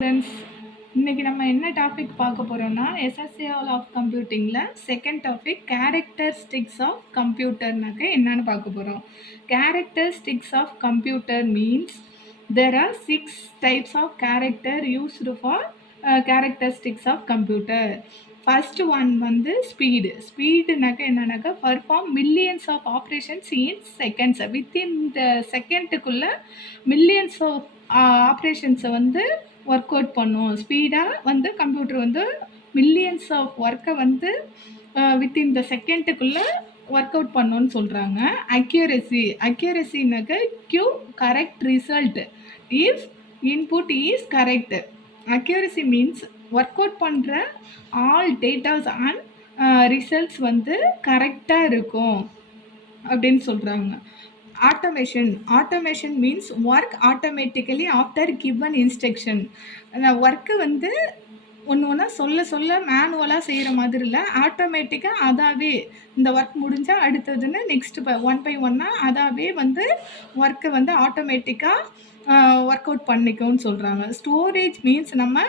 Friends, இன்னைக்கு நம்ம என்ன டாபிக் பார்க்க போறோம்னா எஸ்எஸ்ஏஆல் ஆஃப் கம்ப்யூட்டிங்கில் செகண்ட் டாபிக் கேரக்டரிஸ்டிக்ஸ் ஆஃப் கம்ப்யூட்டர்னாக்க என்னன்னு பார்க்க போகிறோம். Characteristics of computer means there are 6 types of character used for characteristics of computer. First one வந்து ஸ்பீடுனாக்க என்னன்னாக்கா perform millions of operations in seconds. Within the செகண்டுக்குள்ளே மில்லியன்ஸ் ஆஃப் ஆப்ரேஷன்ஸை வந்து ஒர்க் அவுட் பண்ணும். ஸ்பீடாக வந்து கம்ப்யூட்டர் வந்து மில்லியன்ஸ் ஆஃப் ஒர்க்கை வந்து வித்தின் த செகண்டுக்குள்ளே ஒர்க் அவுட் பண்ணோன்னு சொல்கிறாங்க. அக்யூரசினாக்க correct result if input is correct. Accuracy means work out பண்ணுற ஆல் டேட்டாஸ் அண்ட் ரிசல்ட்ஸ் வந்து கரெக்டாக இருக்கும் அப்படின்னு சொல்கிறாங்க. Automation means work automatically after given instruction. அந்த ஒர்க்கு வந்து ஒன்று சொல்ல மேனுவலாக செய்கிற மாதிரி இல்லை, ஆட்டோமேட்டிக்காக அதாவே இந்த ஒர்க் முடிஞ்சால் அடுத்ததுன்னு நெக்ஸ்ட் ஒன் பை ஒன்னாக அதாவே வந்து ஒர்க்கை வந்து ஆட்டோமேட்டிக்காக ஒர்க் அவுட் பண்ணிக்கும்னு சொல்கிறாங்க. ஸ்டோரேஜ் மீன்ஸ் நம்ம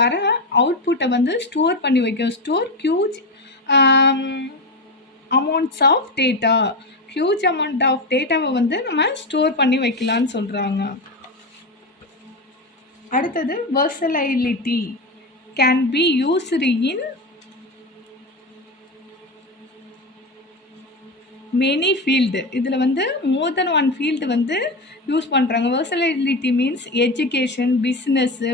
வர அவுட்புட்டை வந்து ஸ்டோர் பண்ணி வைக்கும். Store huge amounts of data. Huge amount of டேட்டாவை வந்து நம்ம ஸ்டோர் பண்ணி வைக்கலான்னு சொல்கிறாங்க. அடுத்தது versatility can be used in many field. இதில் வந்து மோர் தென் ஒன் ஃபீல்டு வந்து யூஸ் பண்ணுறாங்க. Versatility means education, business,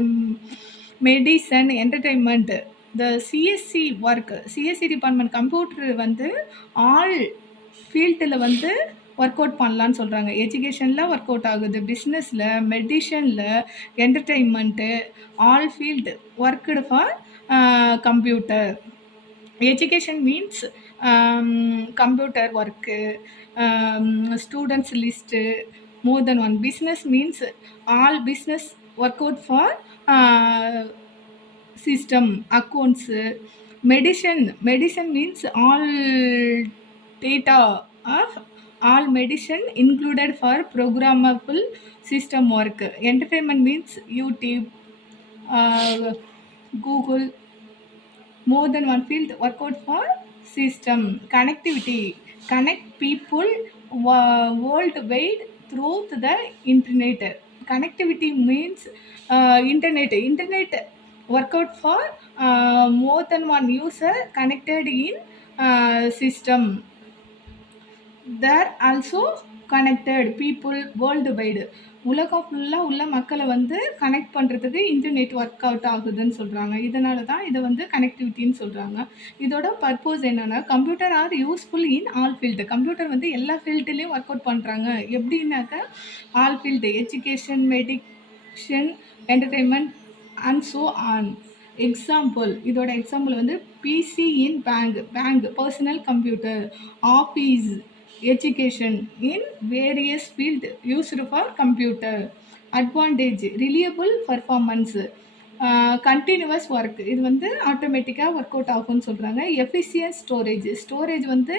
medicine, entertainment. The CSC department computer வந்து ஆல் ஃபீல்டில் வந்து ஒர்க் அவுட் பண்ணலான்னு சொல்கிறாங்க. எஜுகேஷனில் ஒர்க் அவுட் ஆகுது, பிஸ்னஸில், மெடிஷனில், entertainment, all field worked for computer. Education means computer work, students list, more than one. Business means all business work out for system, accounts. Medicine means all data of all medicine included for programmable system work. Entertainment means YouTube, Google, more than one field work out for system. Connectivity, connect people worldwide through the internet. Connectivity means internet work out for more than one user connected in system. There also connected people worldwide. உலகம் ஃபுல்லாக உள்ள மக்களை வந்து connect பண்ணுறதுக்கு internet work out ஆகுதுன்னு சொல்கிறாங்க. இதனால தான் இதை வந்து கனெக்டிவிட்டின்னு சொல்கிறாங்க. இதோட பர்பஸ் என்னென்னா computer are useful in all field. Computer வந்து எல்லா ஃபீல்டுலேயும் ஒர்க் அவுட் பண்ணுறாங்க. எப்படின்னாக்கா all field, education, medicine, entertainment and so on. Example, இதோட எக்ஸாம்பிள் வந்து PC in bank, personal computer, office, education in various field used for computer. Advantage, reliable performance, continuous work. இது வந்து ஆட்டோமேட்டிக்காக ஒர்க் அவுட் ஆகும்னு சொல்கிறாங்க. Efficient storage வந்து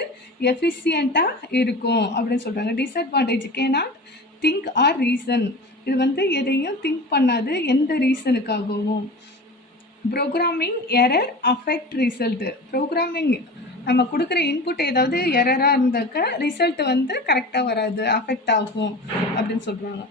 எஃபிஷியண்ட்டாக இருக்கும் அப்படின்னு சொல்கிறாங்க. Disadvantage, cannot think or reason. இது வந்து எதையும் திங்க் பண்ணாது எந்த ரீசனுக்காகவும். Programming error affect result. Programming நம்ம கொடுக்குற இன்புட் ஏதாவது எரராக இருந்தாக்க ரிசல்ட் வந்து கரெக்டாக வராது, அஃபெக்ட் ஆகும் அப்படின்னு சொல்கிறாங்க.